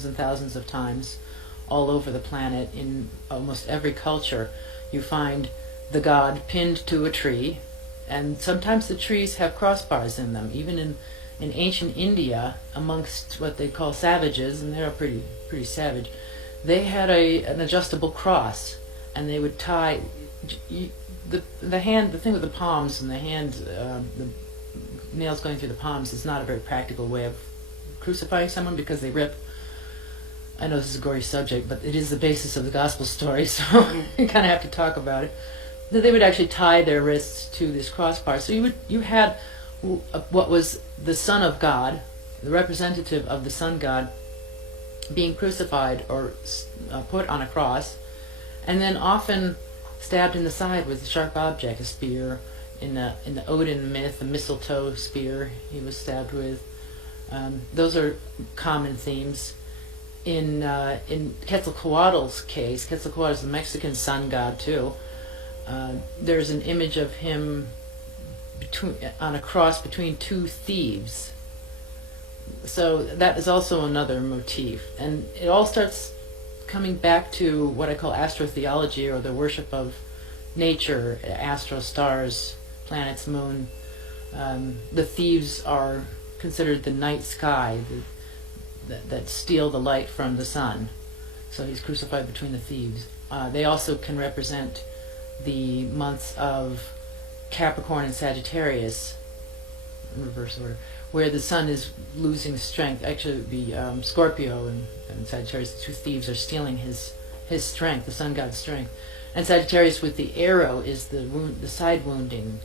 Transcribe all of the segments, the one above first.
thousands and thousands of times all over the planet. In almost every culture you find the god pinned to a tree, and sometimes the trees have crossbars in them. Even in ancient India, amongst what they call savages, and they're pretty savage, they had an adjustable cross, and they would tie the thing with the palms and the hands, the nails going through the palms is not a very practical way of crucifying someone because they rip. I know this is a gory subject, but it is the basis of the gospel story, so you kind of have to talk about it. They would actually tie their wrists to this crossbar. So you had what was the Son of God, the representative of the Sun God, being crucified or put on a cross, and then often stabbed in the side with a sharp object, a spear. In the Odin myth, the mistletoe spear he was stabbed with. Those are common themes. In Quetzalcoatl's case, Quetzalcoatl is the Mexican sun god too. There's an image of him on a cross between two thieves. So that is also another motif. And it all starts coming back to what I call astrotheology, or the worship of nature, astro stars, planets, moon. The thieves are considered the night sky that steal the light from the sun. So he's crucified between the thieves. They also can represent the months of Capricorn and Sagittarius, in reverse order, where the sun is losing strength. Actually, it would be Scorpio and Sagittarius, the two thieves, are stealing his strength, the sun god's strength. And Sagittarius with the arrow is the side wounding,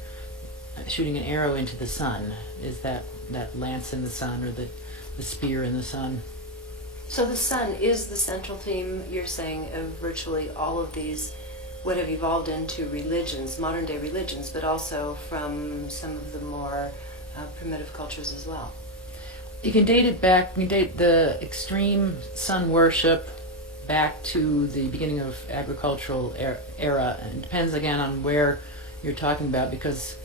shooting an arrow into the sun, is that lance in the sun, or the spear in the sun. So the sun is the central theme, you're saying, of virtually all of these, what have evolved into religions, modern day religions, but also from some of the more primitive cultures as well. You can date it back, you can date the extreme sun worship back to the beginning of agricultural era, and it depends again on where you're talking about, because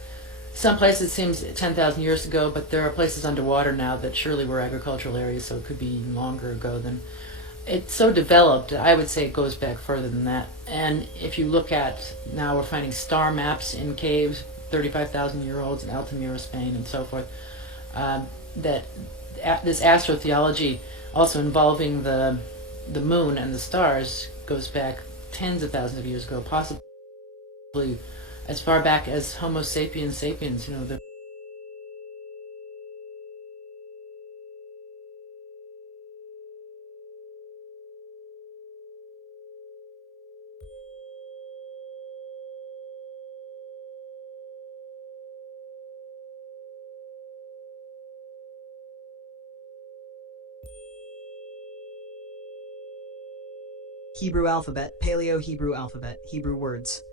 some places it seems 10,000 years ago, but there are places underwater now that surely were agricultural areas, so it could be even longer ago than. It's so developed, I would say it goes back further than that. And if you look at, now we're finding star maps in caves, 35,000-year-olds in Altamira, Spain, and so forth, that this astrotheology, also involving the moon and the stars, goes back tens of thousands of years ago, possibly as far back as Homo sapiens sapiens, the Hebrew alphabet, Paleo-Hebrew alphabet, Hebrew words.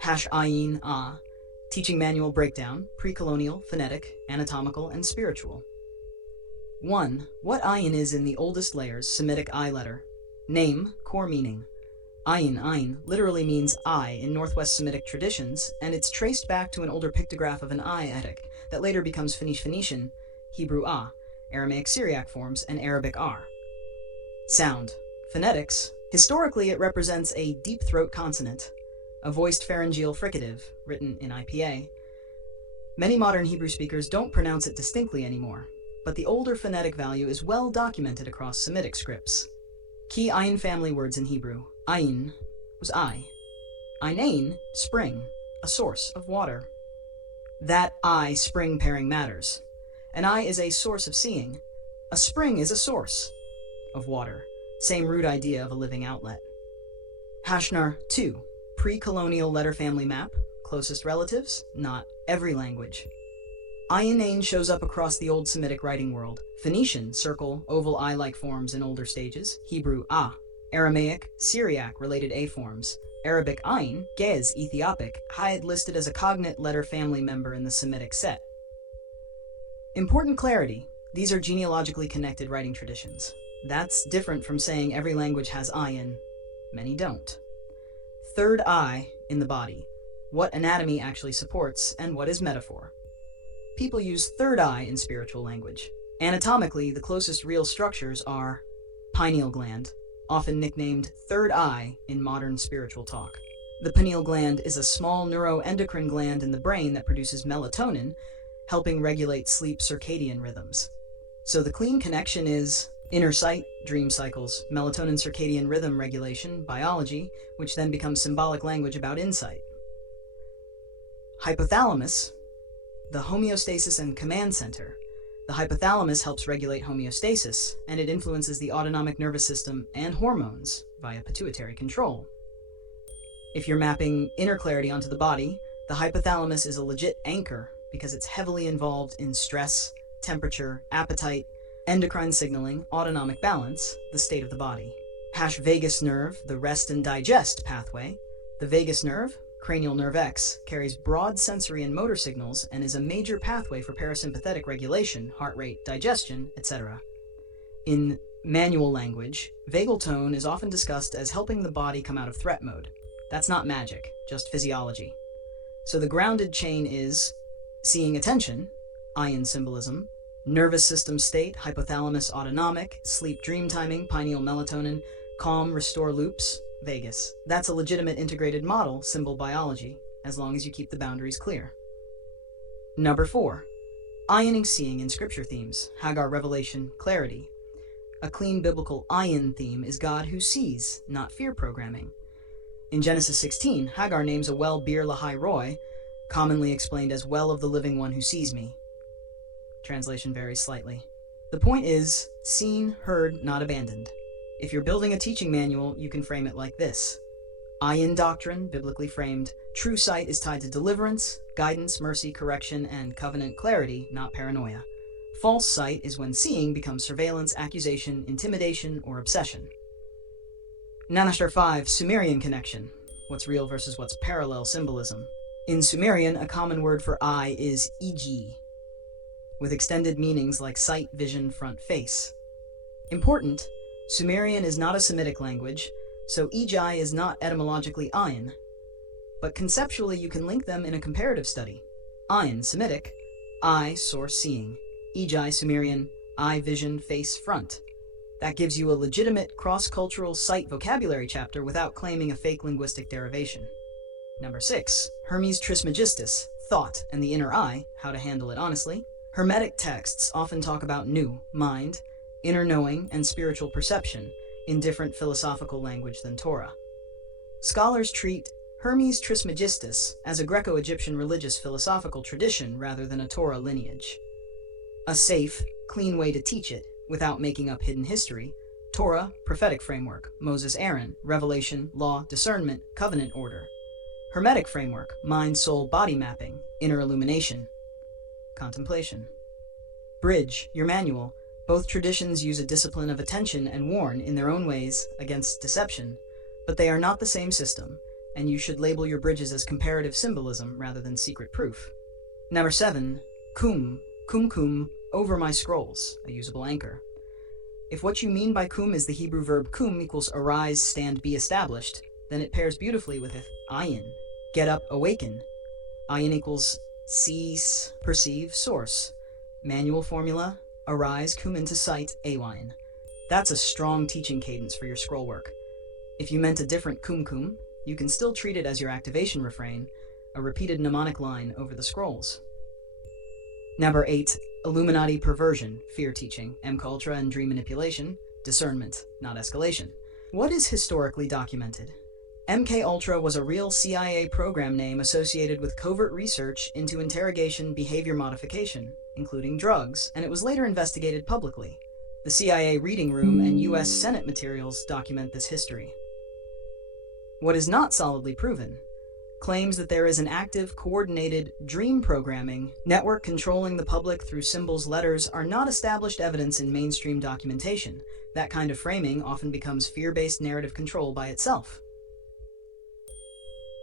Ayin, Ah. Teaching manual breakdown, pre-colonial, phonetic, anatomical, and spiritual. 1. What ayin is in the oldest layers, Semitic I letter. Name, core meaning. Ayin literally means eye in Northwest Semitic traditions, and it's traced back to an older pictograph of an eye etic that later becomes Phoenician, Hebrew Ah, Aramaic Syriac forms, and Arabic Ar. Sound. Phonetics. Historically, it represents a deep throat consonant, a voiced pharyngeal fricative, written in IPA. Many modern Hebrew speakers don't pronounce it distinctly anymore, but the older phonetic value is well documented across Semitic scripts. Key ayin family words in Hebrew. Ayin was eye. Einain, spring, a source of water. That eye spring pairing matters. An eye is a source of seeing. A spring is a source of water. Same root idea of a living outlet. Hashnar 2. Pre-colonial letter family map. Closest relatives, not every language. Ayinain shows up across the Old Semitic writing world. Phoenician, circle, oval eye-like forms in older stages. Hebrew, Ah. Aramaic, Syriac, related A forms. Arabic, Ain, Gez, Ethiopic, Hayat listed as a cognate letter family member in the Semitic set. Important clarity. These are genealogically connected writing traditions. That's different from saying every language has ayin. Many don't. Third eye in the body. What anatomy actually supports, and what is metaphor. People use third eye in spiritual language. Anatomically, the closest real structures are Pineal gland, often nicknamed third eye in modern spiritual talk. The pineal gland is a small neuroendocrine gland in the brain that produces melatonin, helping regulate sleep circadian rhythms. So the clean connection is inner sight, dream cycles, melatonin circadian rhythm regulation, biology, which then becomes symbolic language about insight. Hypothalamus, the homeostasis and command center. The hypothalamus helps regulate homeostasis, and it influences the autonomic nervous system and hormones via pituitary control. If you're mapping inner clarity onto the body, the hypothalamus is a legit anchor because it's heavily involved in stress, temperature, appetite, endocrine signaling, autonomic balance, the state of the body. Vagus nerve, the rest and digest pathway. The vagus nerve, cranial nerve X, carries broad sensory and motor signals and is a major pathway for parasympathetic regulation, heart rate, digestion, etc. In manual language, vagal tone is often discussed as helping the body come out of threat mode. That's not magic, just physiology. So the grounded chain is seeing attention, ion symbolism, nervous system state, hypothalamus autonomic, sleep dream timing, pineal melatonin, calm restore loops, vagus. That's a legitimate integrated model, symbol biology, as long as you keep the boundaries clear. Number 4. Ioning seeing in scripture themes, Hagar revelation, clarity. A clean biblical ion theme is God who sees, not fear programming. In Genesis 16, Hagar names a well Bir Lahai Roy, commonly explained as well of the living one who sees me. Translation varies slightly. The point is, seen, heard, not abandoned. If you're building a teaching manual, you can frame it like this. Ayin doctrine, biblically framed, true sight is tied to deliverance, guidance, mercy, correction, and covenant clarity, not paranoia. False sight is when seeing becomes surveillance, accusation, intimidation, or obsession. Nanashtar 5, Sumerian connection. What's real versus what's parallel symbolism. In Sumerian, a common word for eye is iji, with extended meanings like sight, vision, front, face. Important, Sumerian is not a Semitic language, so iji is not etymologically ayin, but conceptually you can link them in a comparative study. Ayin, Semitic, eye, source, seeing. Iji, Sumerian, eye, vision, face, front. That gives you a legitimate cross-cultural sight vocabulary chapter without claiming a fake linguistic derivation. Number 6, Hermes Trismegistus, thought and the inner eye, how to handle it honestly. Hermetic texts often talk about nu, mind, inner knowing, and spiritual perception in different philosophical language than Torah. Scholars treat Hermes Trismegistus as a Greco-Egyptian religious philosophical tradition rather than a Torah lineage. A safe, clean way to teach it, without making up hidden history, Torah, prophetic framework, Moses, Aaron, revelation, law, discernment, covenant order. Hermetic framework, mind, soul, body mapping, inner illumination, contemplation. Bridge, your manual. Both traditions use a discipline of attention and warn in their own ways against deception, but they are not the same system, and you should label your bridges as comparative symbolism rather than secret proof. Number 7, kum, over my scrolls, a usable anchor. If what you mean by kum is the Hebrew verb kum equals arise, stand, be established, then it pairs beautifully with ayin, get up, awaken. Ayin equals cease, perceive, source. Manual formula, arise, kum into sight, awayin. That's a strong teaching cadence for your scroll work. If you meant a different kum, you can still treat it as your activation refrain, a repeated mnemonic line over the scrolls. Number 8, Illuminati perversion, fear teaching, MKUltra and dream manipulation, discernment, not escalation. What is historically documented? MKUltra was a real CIA program name associated with covert research into interrogation behavior modification, including drugs, and it was later investigated publicly. The CIA reading room and US Senate materials document this history. What is not solidly proven? Claims that there is an active, coordinated dream programming network controlling the public through symbols, letters are not established evidence in mainstream documentation. That kind of framing often becomes fear-based narrative control by itself.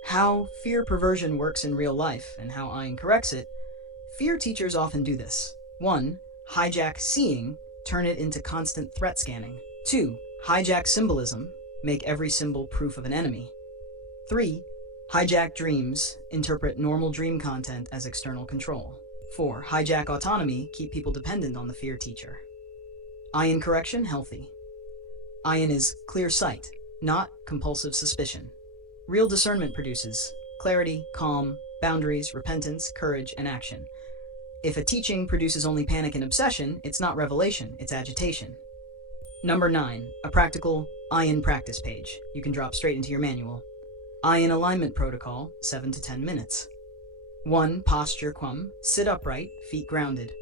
How fear perversion works in real life and how Ayin corrects it. Fear teachers often do this. 1. Hijack seeing, turn it into constant threat scanning. 2. Hijack symbolism, make every symbol proof of an enemy. 3. Hijack dreams, interpret normal dream content as external control. 4. Hijack autonomy, keep people dependent on the fear teacher. Ayin correction, healthy. Ayin is clear sight, not compulsive suspicion. Real discernment produces clarity, calm, boundaries, repentance, courage, and action. If a teaching produces only panic and obsession, it's not revelation, it's agitation. Number 9, a practical Ayin practice page. You can drop straight into your manual. Ayin alignment protocol, 7 to 10 minutes. 1. Posture Kwam, sit upright, feet grounded.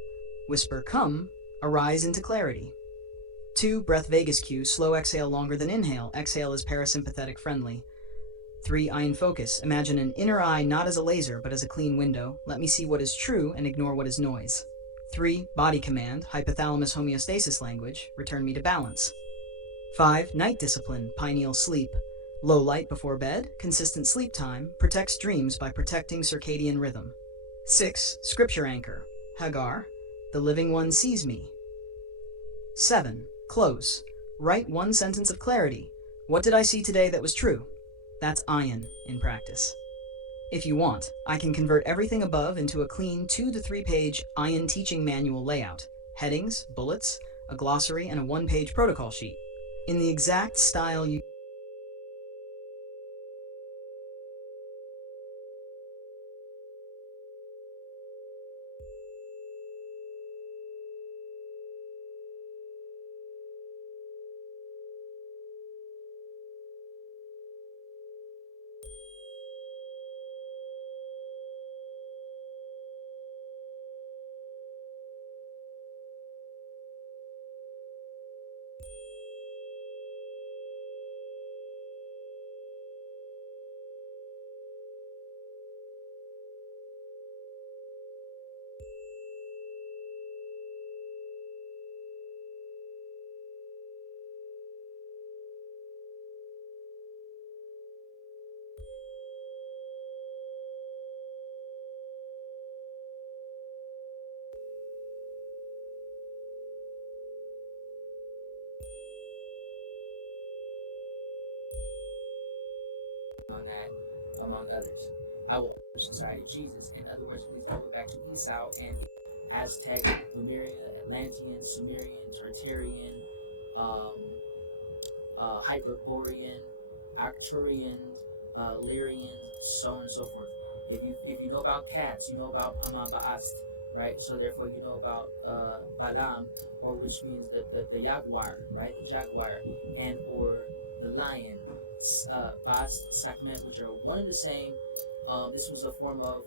Whisper Come, arise into clarity. 2. Breath vagus cue, slow exhale longer than inhale. Exhale is parasympathetic friendly. 3. Ayin focus, imagine an inner eye not as a laser but as a clean window. Let me see what is true and ignore what is noise. 3. Body command, hypothalamus homeostasis language, return me to balance. 5. Night discipline, pineal sleep. Low light before bed, consistent sleep time, protects dreams by protecting circadian rhythm. 6. Scripture anchor, Hagar, the living one sees me. 7. Close, write one sentence of clarity. What did I see today that was true? That's Ayin in practice. If you want, I can convert everything above into a clean 2 to 3 page Ayin teaching manual layout, headings, bullets, a glossary, and a 1-page protocol sheet. In the exact style you on that, among others. I will Society of Jesus. In other words, please all the way back to Esau and Aztec, Lemuria, Atlantean, Sumerian, Tartarian, um, Hyperborean, Arcturian, Lyrian, so on and so forth. If you know about cats, you know about Amabast, right? So therefore, you know about Balaam, or which means the jaguar, right? The jaguar, and or the lion, Bast, Sakmet, which are one and the same. This was a form of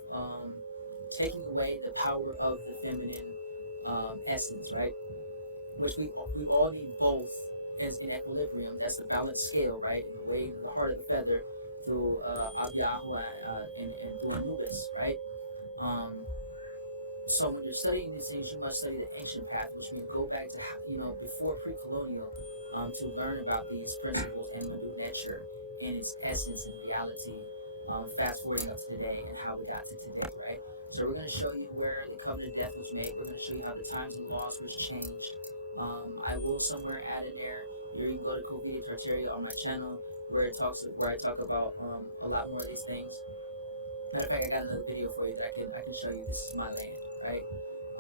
taking away the power of the feminine essence, right? Which we all need both as in equilibrium. That's the balanced scale, right? And the way the heart of the feather through Abyahu and through Anubis, right? Um, so when you're studying these things, you must study the ancient path, which means go back to before pre-colonial to learn about these principles and Manu nature in its essence and reality. Fast forwarding up to today and how we got to today, right? So we're going to show you where the covenant of death was made. We're going to show you how the times and laws were changed. I will somewhere add in there. Here you can go to Covidia Tartaria on my channel where I talk about a lot more of these things. Matter of fact, I got another video for you that I can show you. This is my land, right?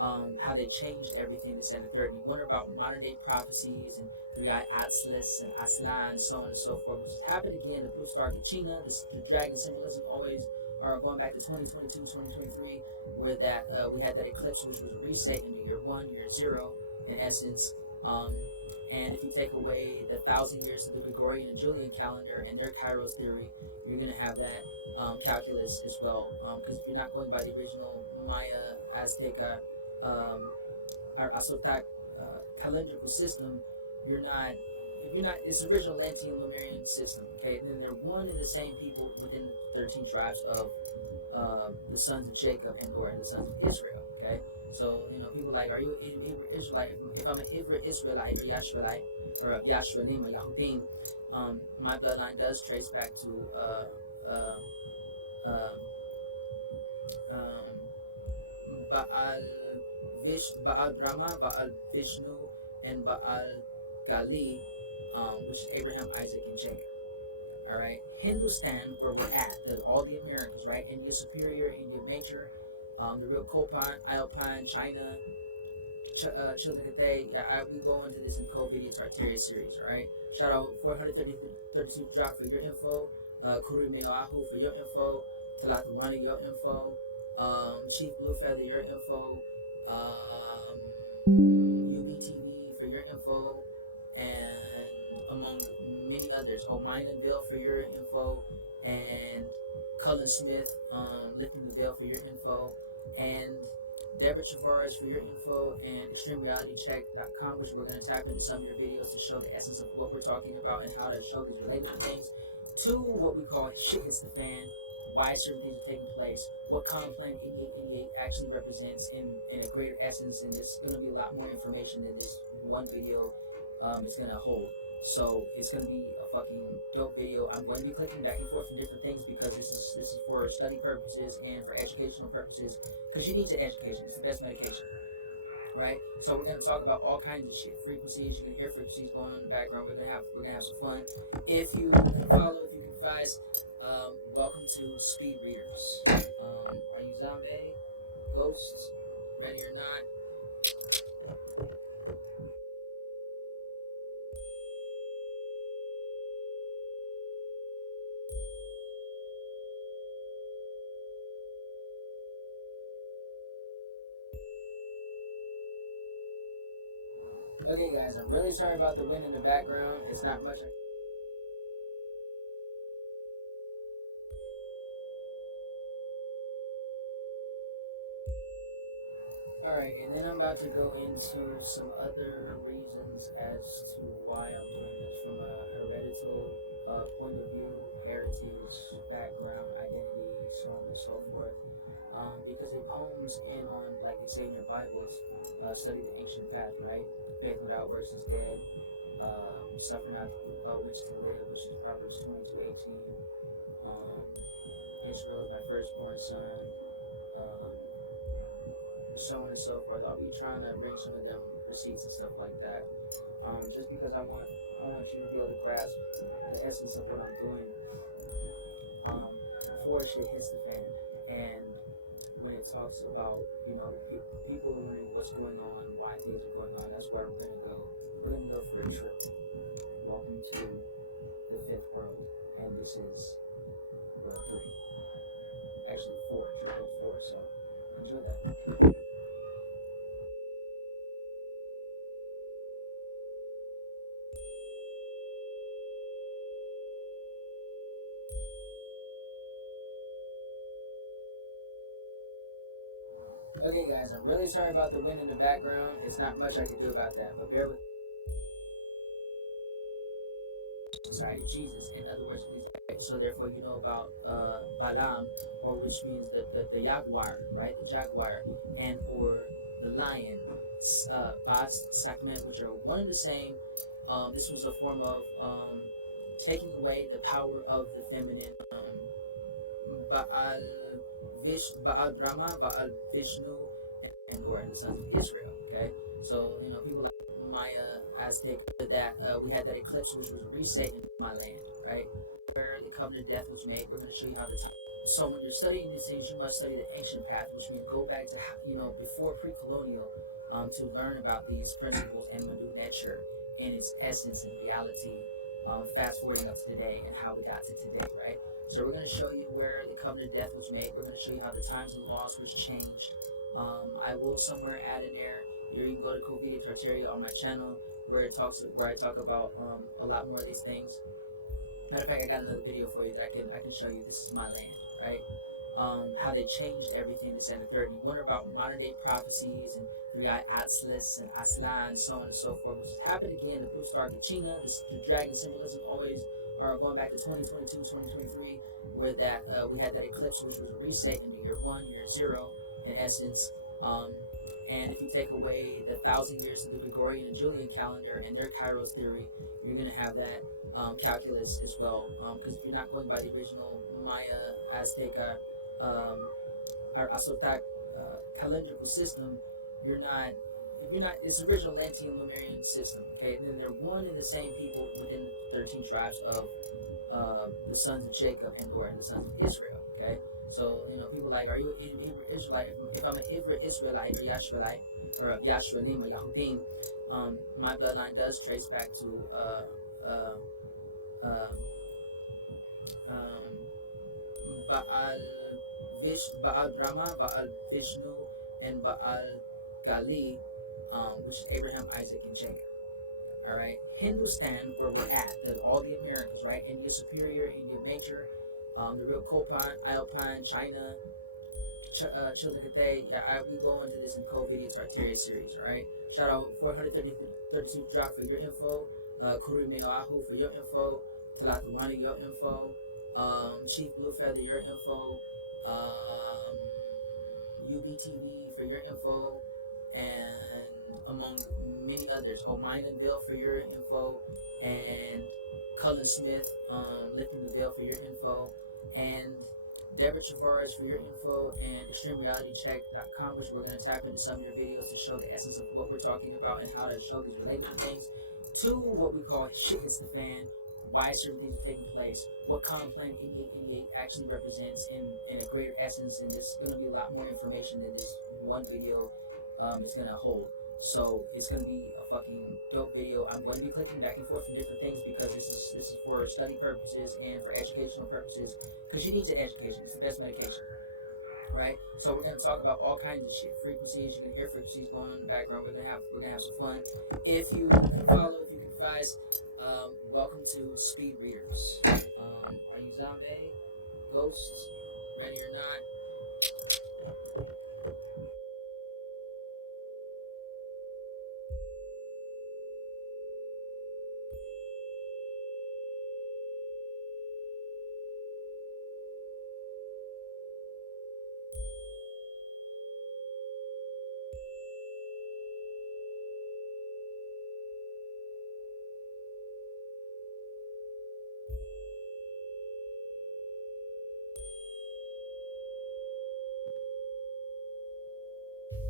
How they changed everything, this and the third. And you wonder about modern day prophecies, and you got Atlas and Aslan and so on and so forth, which has happened again. The blue star Kachina, the dragon symbolism always are going back to 2022, 2023, where that we had that eclipse, which was a reset into year 1, year 0, in essence. And if you take away the 1,000 years of the Gregorian and Julian calendar and their Kairos theory, you're going to have that calculus as well. Because if you're not going by the original Maya, Azteca, or Aztec calendrical system, you're not. If you're not, it's the original Atlantean Lemurian system. Okay, and then they're one and the same people within the 13 tribes of the sons of Jacob and or the sons of Israel. Okay. So, people like, are you an Israelite? If I'm an Israelite or Yashraelite or a Yashraelim or Yahudim, my bloodline does trace back to Baal Brahma, Baal Vishnu, and Baal Gali, which is Abraham, Isaac, and Jacob. All right, Hindustan, where we're at, all the Americas, right? India Superior, India Major, the real Copan, Alpine, China, Children Cathay, we go into this in COVID Tartaria series, alright? Shout out 432 drop for your info, Kuri Meoahu for your info, Talatawani, your info, Chief Blue Feather, your info, UBTV for your info, and among many others. Mine and Bill for your info, and Cullen Smith, Lifting the Veil for your info, and Deborah Tavares for your info, and ExtremeRealityCheck.com, which we're going to tap into some of your videos to show the essence of what we're talking about and how to show these relatable things to what we call shit hits the fan, why certain things are taking place, what Common Plan 8888 actually represents in a greater essence, and there's going to be a lot more information than this one video is going to hold. So it's going to be a fucking dope video. I'm going to be clicking back and forth from different things because this is for study purposes and for educational purposes, because you need to education. It's the best medication, right? So we're going to talk about all kinds of shit, frequencies. You're going to hear frequencies going on in the background. We're going to have some fun. If you can follow, if you can advise, welcome to Speed Readers. Are you zombie, ghosts, ready or not? Okay, guys, I'm really sorry about the wind in the background. It's not much. Alright, and then I'm about to go into some other reasons as to why I'm doing this from a hereditary point of view, heritage, background, identity, so on and so forth. Because it hones in on, like they say in your Bibles, study the ancient path, right? Faith without works is dead. Suffer not which to live, which is Proverbs 22:18. Israel is my firstborn son. So on and so forth. I'll be trying to bring some of them receipts and stuff like that. Just because I want you to be able to grasp the essence of what I'm doing before shit hits the fan. And when it talks about, people are wondering what's going on, why things are going on, that's where we're gonna go. We're gonna go for a trip. Welcome to the fifth world, and this is world 3. Actually 4, triple 4, so enjoy that. Okay, guys, I'm really sorry about the wind in the background. It's not much I can do about that, but bear with. Society of Jesus, in other words, so therefore you know about Balaam, or which means the jaguar, right? The jaguar, and or the lion, Bas Sacrament, which are one and the same. This was a form of taking away the power of the feminine. Baal Brahma, Baal Vishnu, and or the sons of Israel. Okay, so people like Maya, Aztec, that we had that eclipse, which was a reset in my land, right? Where the covenant of death was made. We're going to show you how the time. So when you're studying these things, you must study the ancient path, which means go back to before pre-colonial, to learn about these principles and Manu nature in its essence and reality. Fast forwarding up to today and how we got to today, right? So we're going to show you where the covenant of death was made. We're going to show you how the times and laws was changed. I will somewhere add in there. You can go to Covidia Tartaria on my channel where I talk about a lot more of these things. Matter of fact, I got another video for you that I can show you. This is my land, right? How they changed everything to and the third. You wonder about modern day prophecies and three-eyed Atlas and Aslan and so on and so forth, which has happened again. The blue star Kachina, the dragon symbolism always are going back to 2022, 2023, where that we had that eclipse, which was a reset into year 1, year 0, in essence. And if you take away the 1,000 years of the Gregorian and Julian calendar and their Kairos theory, you're going to have that calculus as well. Because if you're not going by the original Maya, Aztec, or Azotac calendrical system, it's original Lantian Lemurian system, okay? And then they're one and the same people within the 13 tribes of the sons of Jacob and or the sons of Israel, okay? So, people like, are you an Israelite? If I'm an Israelite or Yashraelite or Yashraelim or Yahudim, my bloodline does trace back to uh, um, Baal Baal Brahma, Baal Vishnu, and Baal Gali, which is Abraham, Isaac, and Jacob. All right, Hindustan, where we're at, all the Americas, right? India Superior, India Major, the real Copan, Alpine, China, Chillicothe. We go into this in co-video Tartaria series, all right? Shout out 432 drop for your info, Kuri Meoahu for your info, Talatawani, your info, Chief Blue Feather, your info, UBTV for your info, and among many others. Mine and Bill for your info, and Cullen Smith, Lifting the Veil for your info, and Deborah Tavares for your info, and ExtremeRealityCheck.com, which we're going to tap into some of your videos to show the essence of what we're talking about and how to show these relatable things to what we call shit hits the fan, why certain things are taking place, what Common Plan 8888 actually represents in a greater essence, and there's going to be a lot more information than this one video is going to hold. So it's going to be a fucking dope video. I'm going to be clicking back and forth from different things because this is for study purposes and for educational purposes, because you need your education. It's the best medication, right? So we're going to talk about all kinds of shit, frequencies. You're going to hear frequencies going on in the background. We're going to have some fun. If you can follow, if you can advise, welcome to Speed Readers. Are you zombie, ghosts, ready or not?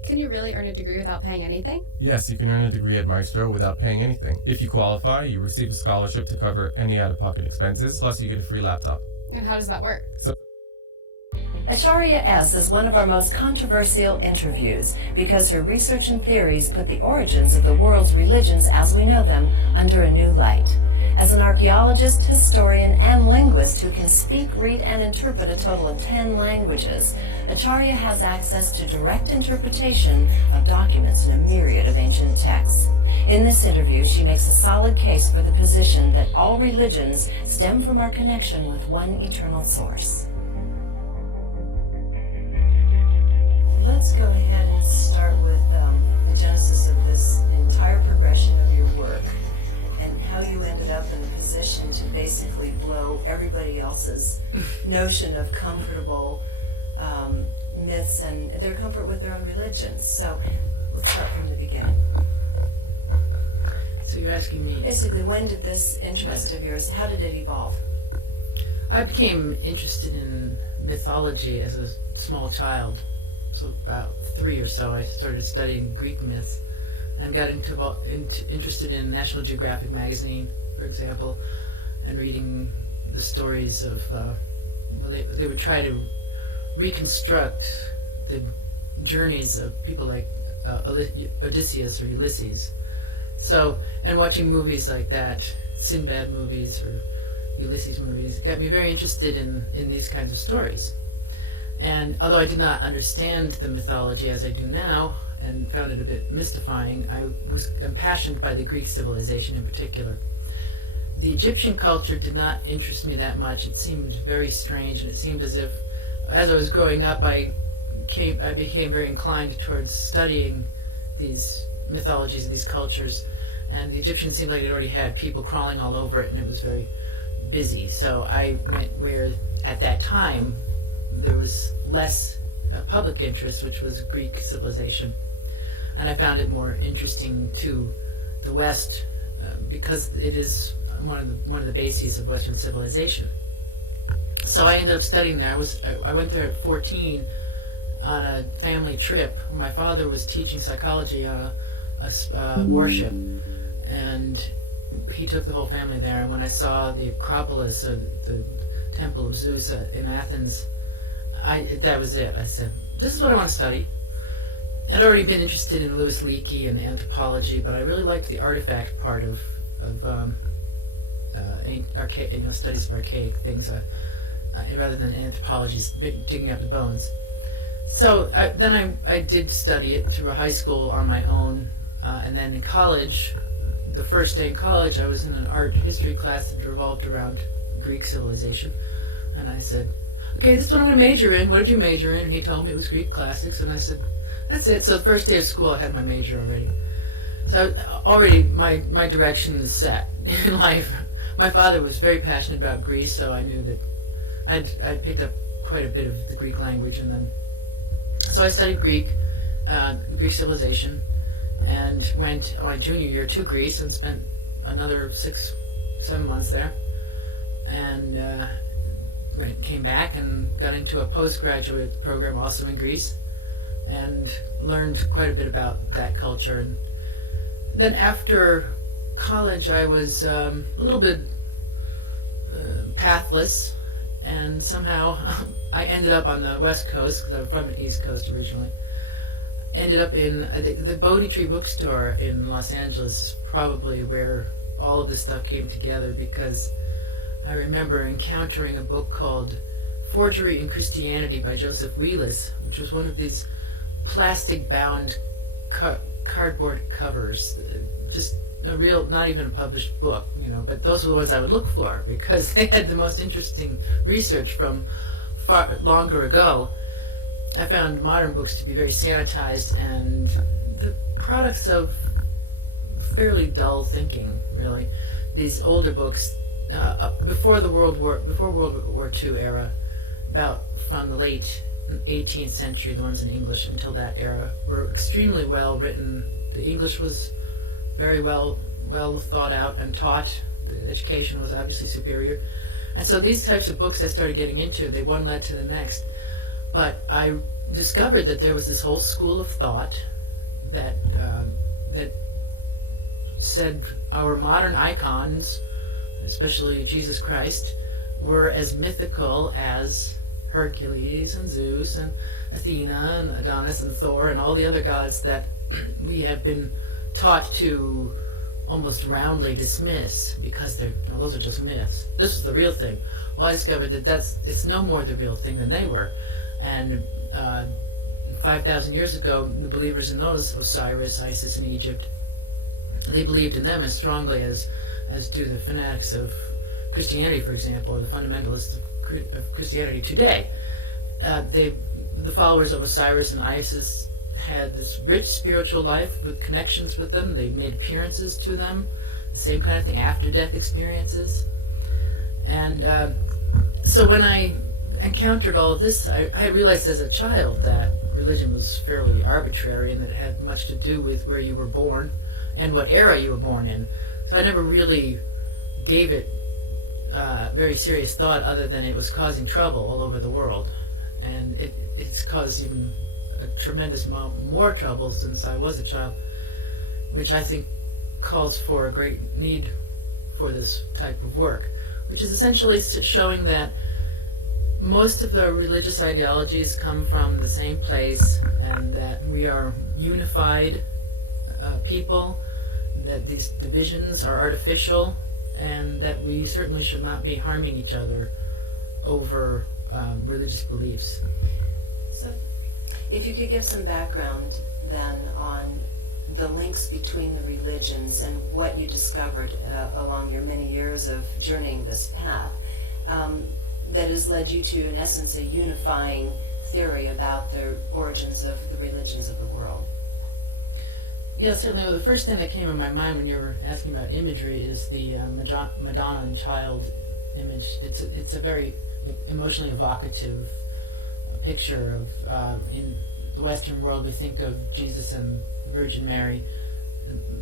Can you really earn a degree without paying anything? Yes, you can earn a degree at Maestro without paying anything. If you qualify, you receive a scholarship to cover any out-of-pocket expenses, plus you get a free laptop. And how does that work? Tartaria S is one of our most controversial interviews because her research and theories put the origins of the world's religions as we know them under a new light. As an archaeologist, historian, and linguist who can speak, read, and interpret a total of 10 languages, Tartaria has access to direct interpretation of documents in a myriad of ancient texts. In this interview, she makes a solid case for the position that all religions stem from our connection with one eternal source. Let's go ahead and start with the genesis of this entire progression of your work and how you ended up in a position to basically blow everybody else's notion of comfortable myths and their comfort with their own religions. So let's start from the beginning. So you're asking me. Basically, when did this interest of yours, how did it evolve? I became interested in mythology as a small child. So about 3 or so, I started studying Greek myths and got interested in National Geographic magazine, for example, and reading the stories of, they would try to reconstruct the journeys of people like Odysseus or Ulysses. So, and watching movies like that, Sinbad movies or Ulysses movies, got me very interested in these kinds of stories. And although I did not understand the mythology as I do now, and found it a bit mystifying, I was impassioned by the Greek civilization in particular. The Egyptian culture did not interest me that much. It seemed very strange, and it seemed as if, as I was growing up, I became very inclined towards studying these mythologies of these cultures. And the Egyptians seemed like it already had people crawling all over it, and it was very busy. So I went where, at that time, there was less public interest, which was Greek civilization. And I found it more interesting to the West because it is one of the bases of Western civilization. So I ended up studying there. I went there at 14 on a family trip. My father was teaching psychology on a warship, and he took the whole family there. And when I saw the Acropolis, or the Temple of Zeus in Athens, that was it. I said, this is what I want to study. I'd already been interested in Louis Leakey and anthropology, but I really liked the artifact part of studies of archaic things, rather than anthropology's digging up the bones. So then I did study it through a high school on my own, and then in college, the first day in college, I was in an art history class that revolved around Greek civilization, and I said, okay, this is what I'm going to major in. What did you major in? And he told me it was Greek classics, and I said, that's it. So the first day of school, I had my major already. So already my direction is set in life. My father was very passionate about Greece, so I knew that I'd picked up quite a bit of the Greek language, and then so I studied Greek civilization, and went my junior year to Greece and spent another 6-7 months there, and came back and got into a postgraduate program also in Greece, and learned quite a bit about that culture. And then after college, I was a little bit pathless, and somehow I ended up on the West Coast, because I'm from the East Coast originally. Ended up in the Bodhi Tree bookstore in Los Angeles, probably where all of this stuff came together, because I remember encountering a book called Forgery in Christianity by Joseph Wheelis, which was one of these plastic-bound cardboard covers, just a real, not even a published book, but those were the ones I would look for, because they had the most interesting research from far longer ago. I found modern books to be very sanitized and the products of fairly dull thinking, really. These older books, before World War II era, about from the late 18th century, the ones in English until that era, were extremely well written. The English was very well thought out and taught. The education was obviously superior. And so these types of books I started getting into, they one led to the next. But I discovered that there was this whole school of thought that said our modern icons, especially Jesus Christ, were as mythical as Hercules and Zeus and Athena and Adonis and Thor and all the other gods that we have been taught to almost roundly dismiss because those are just myths. This is the real thing. Well, I discovered that it's no more the real thing than they were. And 5,000 years ago, the believers in those, Osiris, Isis in Egypt, they believed in them as strongly as do the fanatics of Christianity, for example, or the fundamentalists of Christianity today. The followers of Osiris and Isis had this rich spiritual life with connections with them. They made appearances to them, the same kind of thing, after-death experiences. And so when I encountered all of this, I realized as a child that religion was fairly arbitrary and that it had much to do with where you were born and what era you were born in. So I never really gave it very serious thought, other than it was causing trouble all over the world. And it's caused even a tremendous amount more trouble since I was a child, which I think calls for a great need for this type of work, which is essentially showing that most of the religious ideologies come from the same place, and that we are unified people, that these divisions are artificial, and that we certainly should not be harming each other over religious beliefs. So, if you could give some background then on the links between the religions and what you discovered along your many years of journeying this path, that has led you to, in essence, a unifying theory about the origins of the religions of the world. Yeah, certainly. Well, the first thing that came in my mind when you were asking about imagery is the Madonna and Child image. It's a very emotionally evocative picture of, in the Western world, we think of Jesus and the Virgin Mary.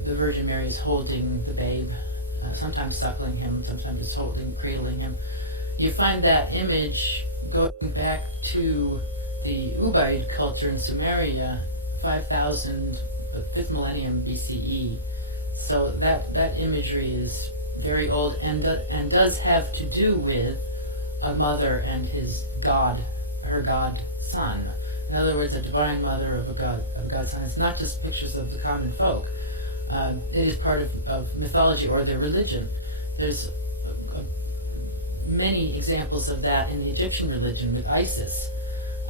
The Virgin Mary is holding the babe, sometimes suckling him, sometimes just cradling him. You find that image going back to the Ubaid culture in Sumeria, 5,000, the 5th millennium BCE. So that imagery is very old and does have to do with a mother and his god, her God Son. In other words, a divine mother of a God Son. It's not just pictures of the common folk. It is part of mythology or their religion. There's many examples of that in the Egyptian religion with Isis.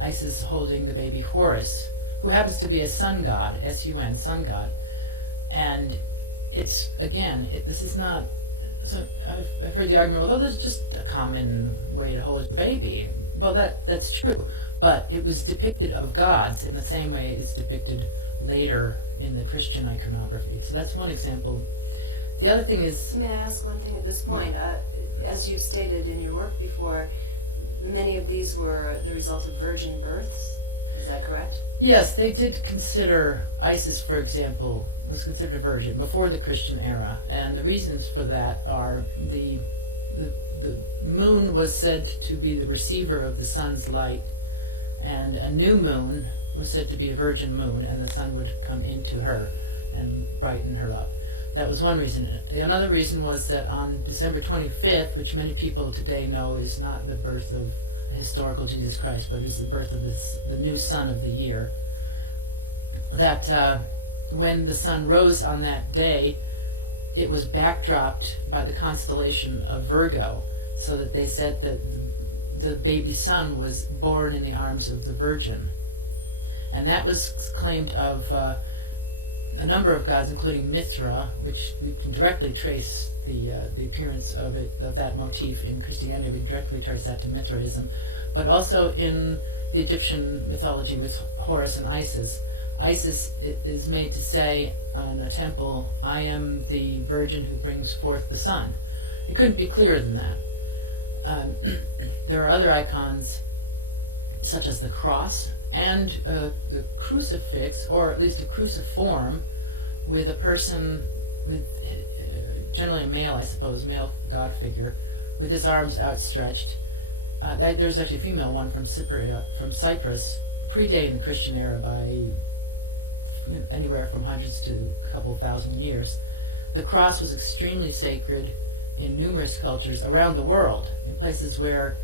Isis holding the baby Horus, who happens to be a sun god, S-U-N, sun god. And it's, again, this is not, so I've heard the argument, well, that's just a common way to hold a baby. Well, that's true, but it was depicted of gods in the same way it's depicted later in the Christian iconography. So that's one example. The other thing is... May I ask one thing at this point? As you've stated in your work before, many of these were the result of virgin births. Is that correct? Yes, they did consider Isis, for example, was considered a virgin before the Christian era, and the reasons for that are the moon was said to be the receiver of the sun's light, and a new moon was said to be a virgin moon, and the sun would come into her and brighten her up. That was one reason. Another reason was that on December 25th, which many people today know is not the birth of a historical Jesus Christ, but is the birth of the new sun of the year, that when the sun rose on that day, it was backdropped by the constellation of Virgo, so that they said that the baby son was born in the arms of the Virgin. And that was claimed of a number of gods, including Mithra, which we can directly trace the appearance of that motif in Christianity. We directly trace that to Mithraism, but also in the Egyptian mythology with Horus and Isis. Isis is made to say on a temple, "I am the virgin who brings forth the sun." It couldn't be clearer than that. There are other icons, such as the cross and the crucifix, or at least a cruciform, with a person, with generally a male, I suppose, male god figure, with his arms outstretched. There's actually a female one from Cyprus, predating the Christian era by anywhere from hundreds to a couple of thousand years. The cross was extremely sacred in numerous cultures around the world, in places where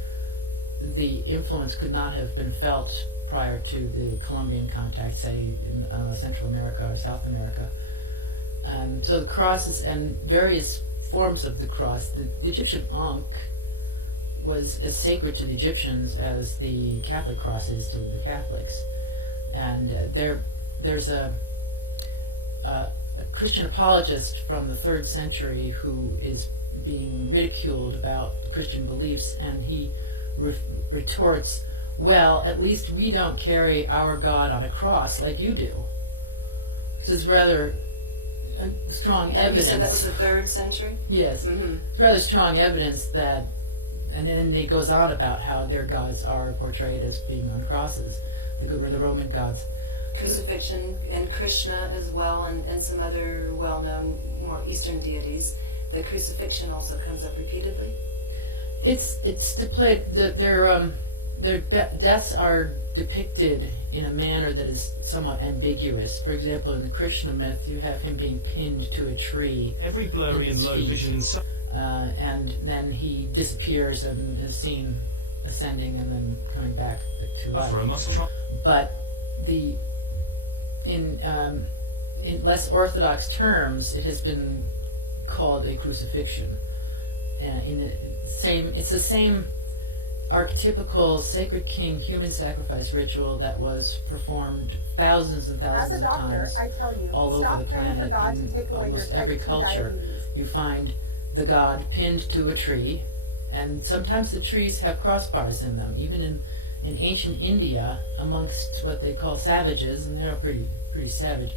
the influence could not have been felt prior to the Columbian contact, say in Central America or South America. So the crosses and various forms of the cross, the Egyptian Ankh was as sacred to the Egyptians as the Catholic cross is to the Catholics. And there's a Christian apologist from the 3rd century who is being ridiculed about Christian beliefs, and he retorts, "Well, at least we don't carry our God on a cross like you do." This is rather strong evidence. You said that was the 3rd century? Yes. Mm-hmm. It's rather strong evidence that, and then it goes on about how their gods are portrayed as being on crosses, the Roman gods. Crucifixion and Krishna as well, and some other well-known, more Eastern deities. The crucifixion also comes up repeatedly. It's displayed that their deaths are depicted in a manner that is somewhat ambiguous. For example, in the Krishna myth, you have him being pinned to a tree. Every blurry and low vision and then he disappears and is seen ascending and then coming back to life. But in less orthodox terms, it has been called a crucifixion. It's the same archetypical sacred king human sacrifice ritual that was performed thousands and thousands of times all over the planet. In almost every culture, you find the god pinned to a tree, and sometimes the trees have crossbars in them. Even in ancient India, amongst what they call savages, and they're pretty savage,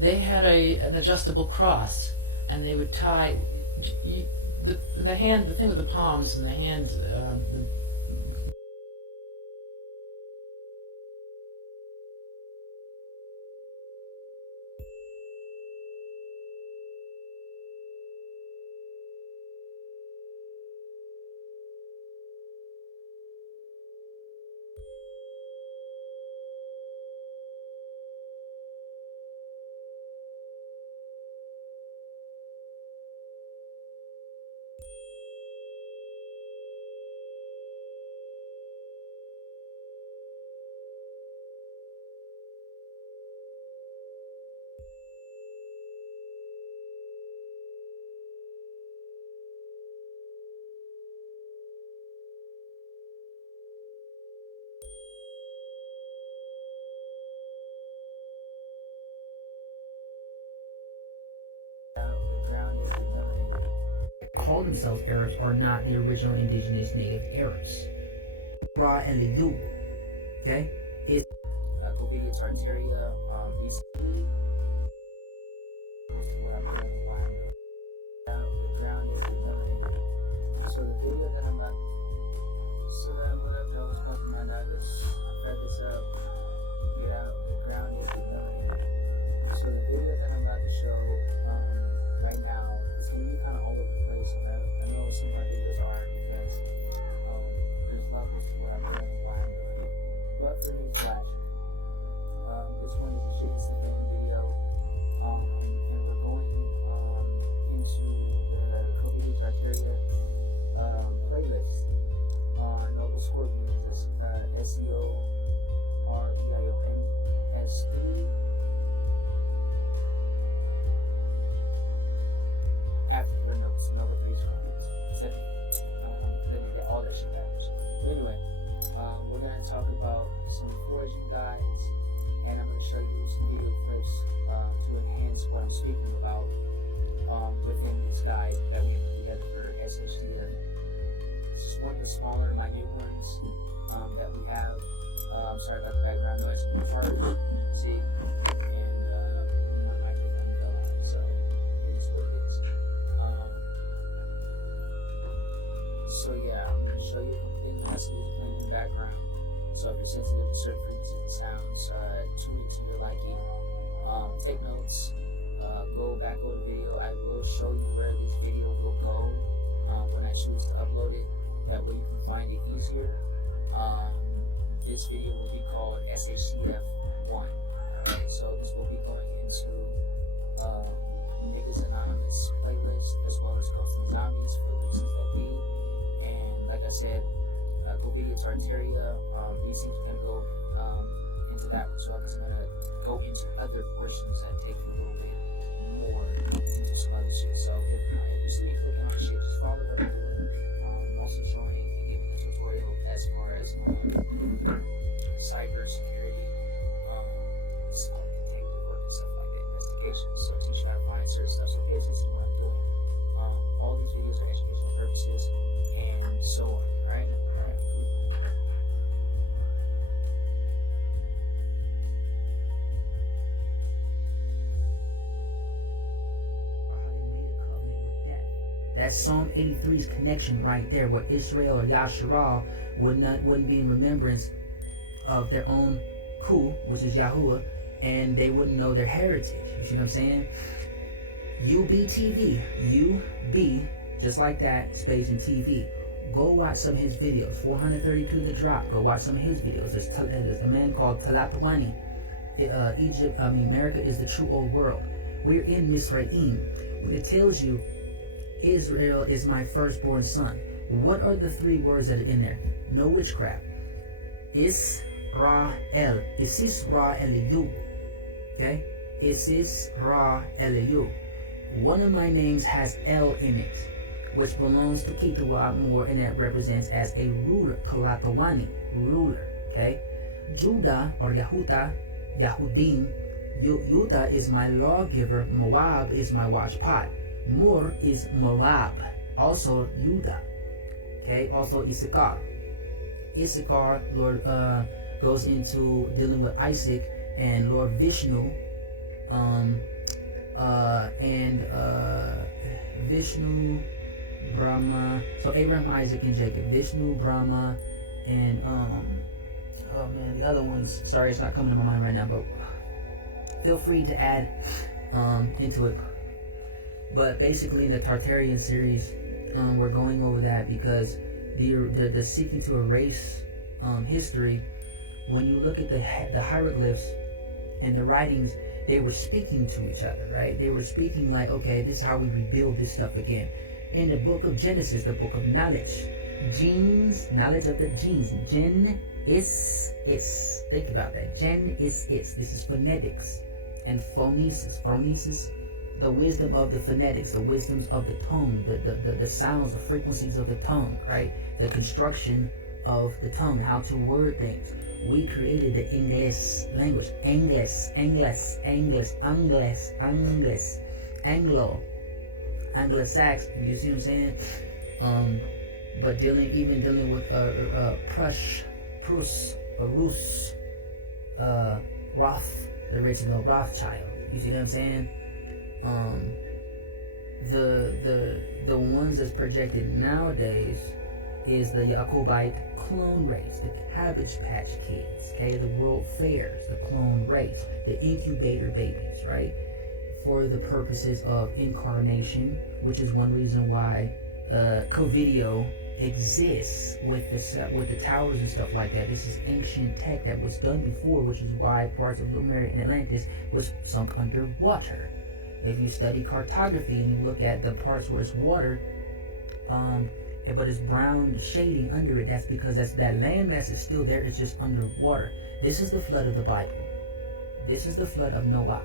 they had an adjustable cross, and they would tie the thing with the palms and the hands. call themselves Arabs are not the original indigenous native Arabs. Ra and the Yu, okay? It's Covidia Tartaria, these three, most of what I'm doing, why I'm doing. The ground is humility. So the video that I'm about, so that whatever I was pumping my nuggets, I fed this up, get out, the ground is humility. So the video that I'm about to show right now, it's going to be kind of all over the place. I know some of my videos are because there's levels to what I'm doing and why I'm doing it. But for newsflash, this one is a shit is the film video, and we're going into the Covidia Tartaria playlist on Noble Scorpions. That's SCORPION S3. After the word notes, number 3 Scorpions. Then you get all that shit backwards. But anyway, we're gonna talk about some foraging guides, and I'm gonna show you some video clips to enhance what I'm speaking about within this guide that we put together for SHTF. This is one of the smaller, minute ones that we have. I'm sorry about the background noise in the part, see, and my microphone fell out, so it is what it is. So yeah, I'm going to show you a couple things that has to do with playing in the background. So if you're sensitive to certain frequencies and sounds, tune into your liking. Take notes. Go back over the video. I will show you where this video will go when I choose to upload it. That way you can find it easier. This video will be called SHTF 1. Alright, so this will be going into Niggas Anonymous playlist as well as Ghosts and Zombies for the reasons that be. And like I said, Covidia Tartaria, these things are going to go into that one as well, because I'm going to go into other portions that take a little bit more into some other shit. So if you see me clicking on shit, just follow what I'm doing. I'm also showing and giving a tutorial as far as cyber security, detective work and stuff like that, investigation. So teach you how to find certain stuff. So pay attention to what I'm doing. All these videos are educational purposes and so on. Alright? Alright, cool. How they made a covenant with death. That's Psalm 83's connection right there, where Israel or Yasharal wouldn't be in remembrance of their own Ku, which is Yahuwah, and they wouldn't know their heritage. You see what I'm saying? UBTV, UB, just like that, space and TV. Go watch some of his videos. 432 The Drop. Go watch some of his videos. There's a man called Talatwani. America is the true old world. We're in Misraim. When it tells you Israel is my firstborn son, what are the 3 words that are in there? No witchcraft. Israel. Isis Ra Eliyu. Okay? Isis Ra Eliyu. One of my names has L in it, which belongs to Kitawa more, and that represents as a ruler. Kalatawani, ruler. Okay? Judah or Yahuta, Yahudim. Yuta is my lawgiver. Moab is my watchpot. Mur is Moab. Also Yudah. Okay? Also Issachar. Issachar, Lord, goes into dealing with Isaac and Lord Vishnu. Vishnu, Brahma. So Abraham, Isaac, and Jacob. Vishnu, Brahma, and oh man, the other ones. Sorry, it's not coming to my mind right now, but feel free to add into it. But basically, in the Tartarian series, we're going over that because the seeking to erase history. When you look at the hieroglyphs and the writings, they were speaking to each other, right? They were speaking like, okay, this is how we rebuild this stuff again. In the book of Genesis, the book of knowledge, genes, knowledge of the genes. Gen is. Think about that. Gen is. This is phonetics and phonesis. Phonesis, the wisdom of the phonetics, the wisdoms of the tongue, the sounds, the frequencies of the tongue, right? The construction of the tongue, how to word things. We created the English language. Anglo, Anglo-Saxon. You see what I'm saying? But dealing with Prus, Rus, Roth, the original Rothschild. You see what I'm saying? The ones that's projected nowadays is the Jacobite clone race, the Cabbage Patch Kids, okay, the World Fairs, the clone race, the incubator babies, right? For the purposes of incarnation, which is one reason why Covidio exists with the towers and stuff like that. This is ancient tech that was done before, which is why parts of Lemuria and Atlantis was sunk underwater. If you study cartography and you look at the parts where it's water, but it's brown shading under it, that's because that landmass is still there, it's just underwater. This is the flood of the Bible. This is the flood of Noah.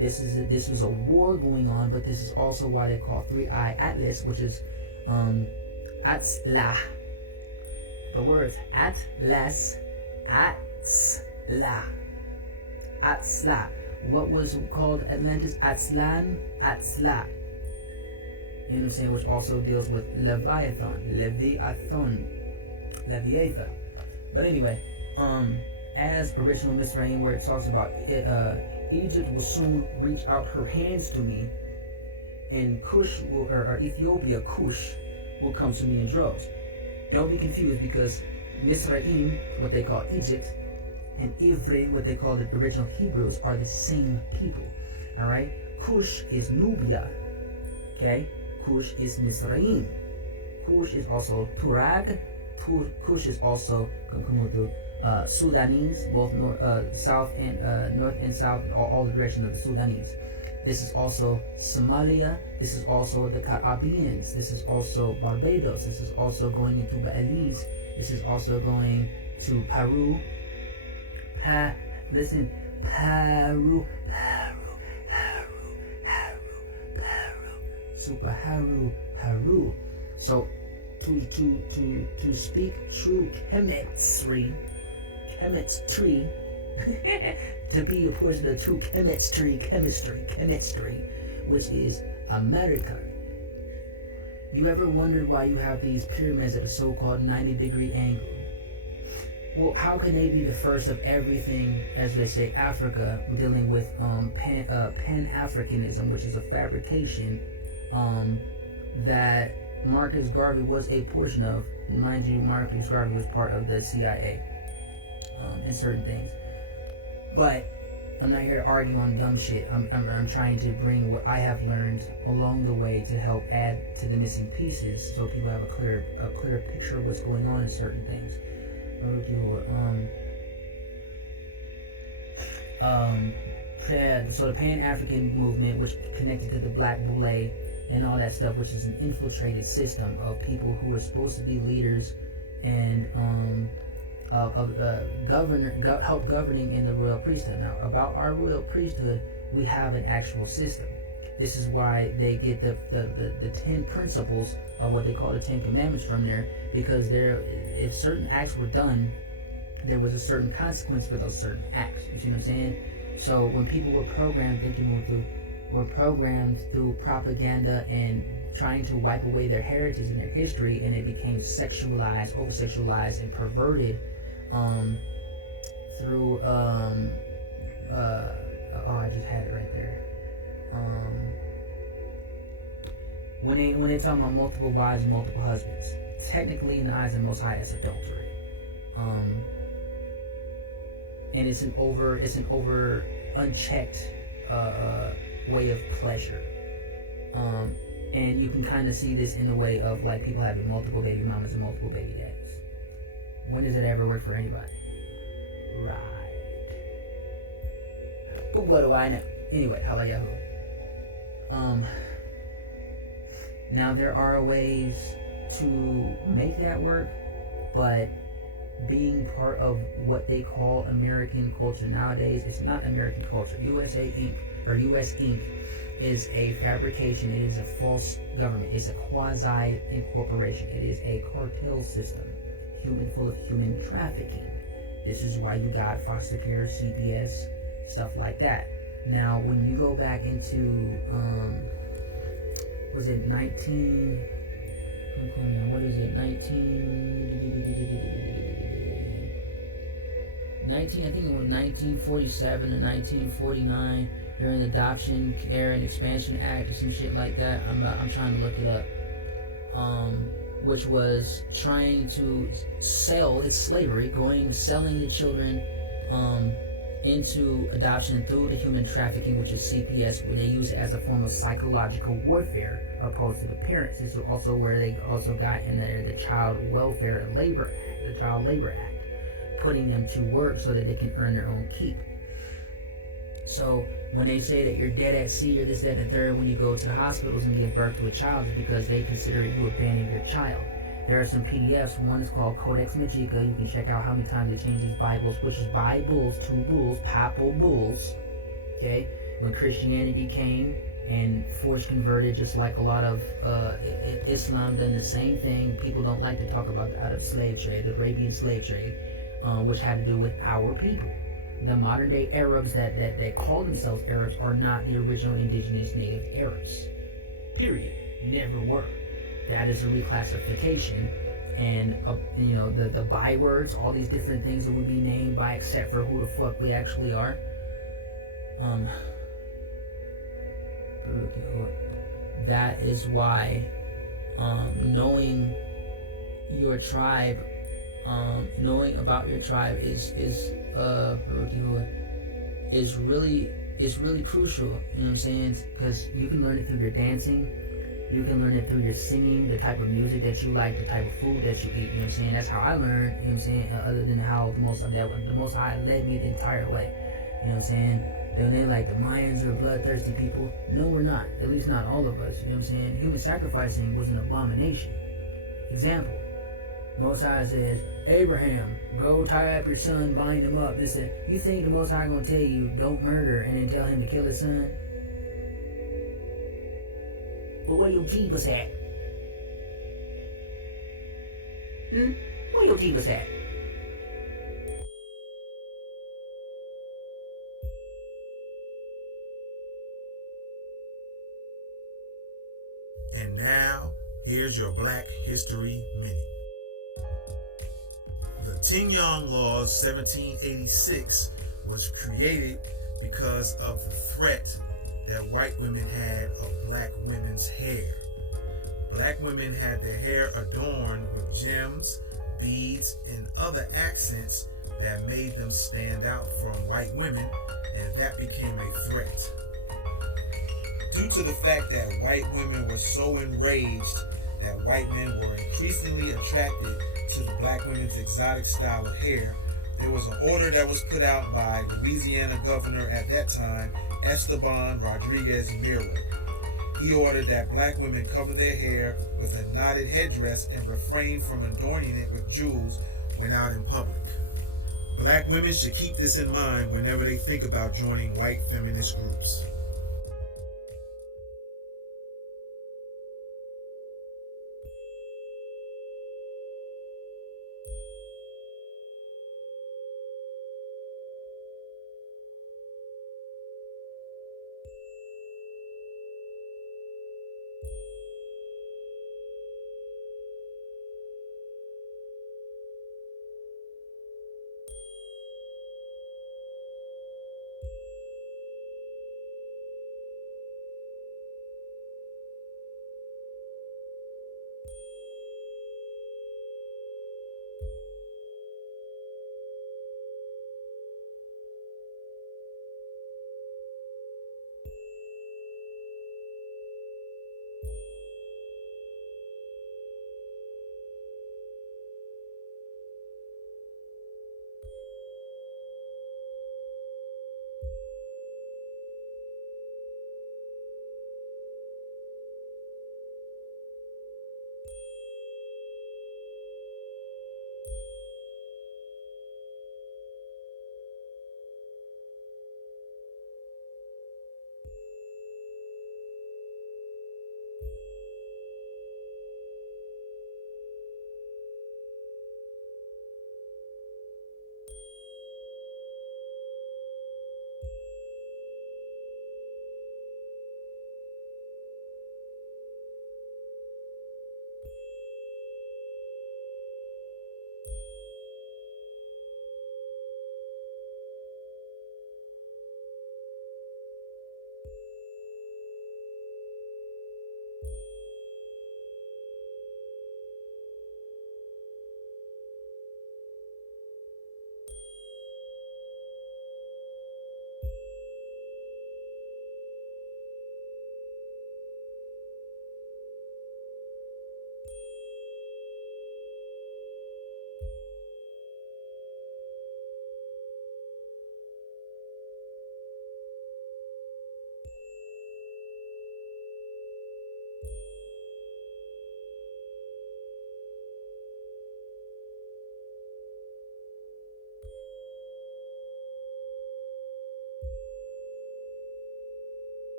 This was a war going on, but this is also why they call Three-Eye Atlas, which is Atzla. The words Atlas, Atzla, Atzla. What was called Atlantis? Atzlan, Atzla. You know what I'm saying? Which also deals with Leviathan. But anyway, as original Mizraim, where it talks about Egypt will soon reach out her hands to me, and Cush or Ethiopia, Cush, will come to me in droves. Don't be confused, because Mizraim, what they call Egypt, and Ivre, what they call the original Hebrews, are the same people. Alright? Cush is Nubia. Okay? Cush is Mizraim. Cush is also Turag. Cush is also Sudanese, both south and north and south, all the direction of the Sudanese. This is also Somalia. This is also the Caribbeans. This is also Barbados. This is also going into Belize. This is also going to Peru. Peru. Super Peru. So to speak true chemistry, to be a portion of true chemistry, which is America. You ever wondered why you have these pyramids at a so-called 90-degree angle? Well, how can they be the first of everything, as they say, Africa, dealing with Pan-Africanism, which is a fabrication that Marcus Garvey was a portion of. Mind you, Marcus Garvey was part of the CIA and certain things. But I'm not here to argue on dumb shit. I'm trying to bring what I have learned along the way to help add to the missing pieces, so people have a clear picture of what's going on in certain things. So the Pan-African movement, which connected to the Black Boule and all that stuff, which is an infiltrated system of people who are supposed to be leaders and help governing in the royal priesthood. Now, about our royal priesthood, we have an actual system. This is why they get the 10 principles of what they call the 10 commandments from there, because if certain acts were done, there was a certain consequence for those certain acts. You see what I'm saying? So when people were programmed through propaganda and trying to wipe away their heritage and their history, and it became sexualized, over-sexualized, and perverted through I just had it right there. When they talk about multiple wives and multiple husbands, technically in the eyes of the Most High, that's adultery. And it's an over unchecked way of pleasure. And you can kind of see this in the way of like people having multiple baby mamas and multiple baby daddies. When does it ever work for anybody? Right. But what do I know? Anyway, hala yahoo. Now there are ways to make that work, but being part of what they call American culture nowadays, it's not American culture. USA Inc. or US Inc. is a fabrication. It is a false government. It's a quasi-incorporation. It is a cartel system, full of human trafficking. This is why you got foster care, CPS, stuff like that. Now, when you go back into was it 19? Don't quote me on, what is it? 19, I think it was 1947 to 1949 during the Adoption, Care, and Expansion Act or some shit like that. I'm trying to look it up. Which was trying to sell, it's slavery, selling the children into adoption through the human trafficking, which is CPS, where they use it as a form of psychological warfare opposed to the parents. This is also where they also got in there the Child Welfare and Labor Act, the Child Labor Act, putting them to work so that they can earn their own keep. So when they say that you're dead at sea or this, that, and the third when you go to the hospitals and give birth to a child, is because they consider you abandoned your child. There are some PDFs. One is called Codex Magica. You can check out how many times they change these Bibles, which is Bibles, 2 bulls, papal bulls. Okay? When Christianity came and force converted, just like a lot of Islam done the same thing. People don't like to talk about the Arab slave trade, the Arabian slave trade, which had to do with our people. The modern day Arabs that call themselves Arabs are not the original indigenous native Arabs. Period. Never were. That is a reclassification. And the bywords, all these different things that we be named by except for who the fuck we actually are. That is why knowing your tribe, knowing about your tribe is really crucial. You know what I'm saying? Because you can learn it through your dancing, you can learn it through your singing, the type of music that you like, the type of food that you eat. You know what I'm saying? That's how I learned. You know what I'm saying? Other than how the Most High led me the entire way. You know what I'm saying? They're like the Mayans are bloodthirsty people. No, we're not. At least not all of us. You know what I'm saying? Human sacrificing was an abomination. Example. Most High says, Abraham, go tie up your son, bind him up. This, that. You think the Most High gonna tell you don't murder and then tell him to kill his son? But where your Jeebus at? Where your Jeebus at? And now, here's your Black History Minute. The Tignon Laws 1786 was created because of the threat that white women had of black women's hair. Black women had their hair adorned with gems, beads, and other accents that made them stand out from white women, and that became a threat. Due to the fact that white women were so enraged that white men were increasingly attracted to the black women's exotic style of hair, there was an order that was put out by Louisiana governor at that time, Esteban Rodriguez Miro. He ordered that black women cover their hair with a knotted headdress and refrain from adorning it with jewels when out in public. Black women should keep this in mind whenever they think about joining white feminist groups.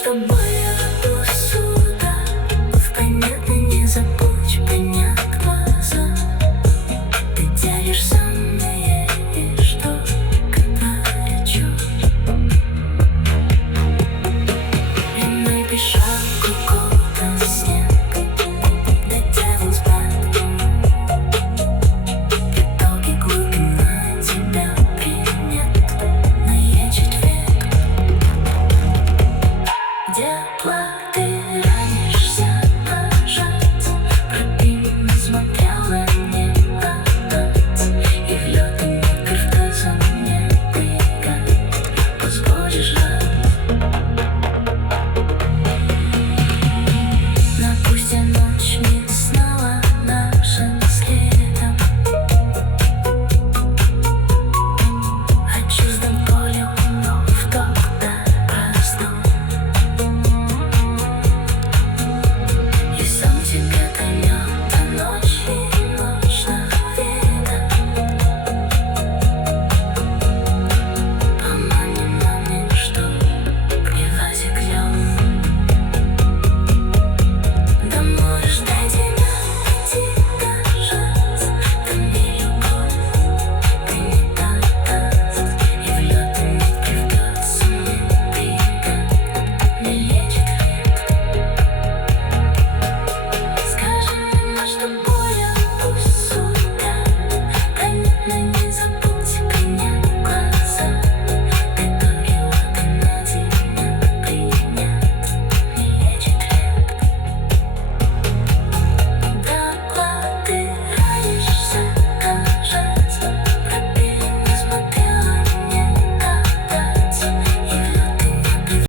чтобы я была сюда. В понятно не забудь поднять глаза. Ты тянешь самое, что горячо. Длинный пешок укутан в снег. The devil's back. В итоге глубина тебя принят на четверг. Где плак?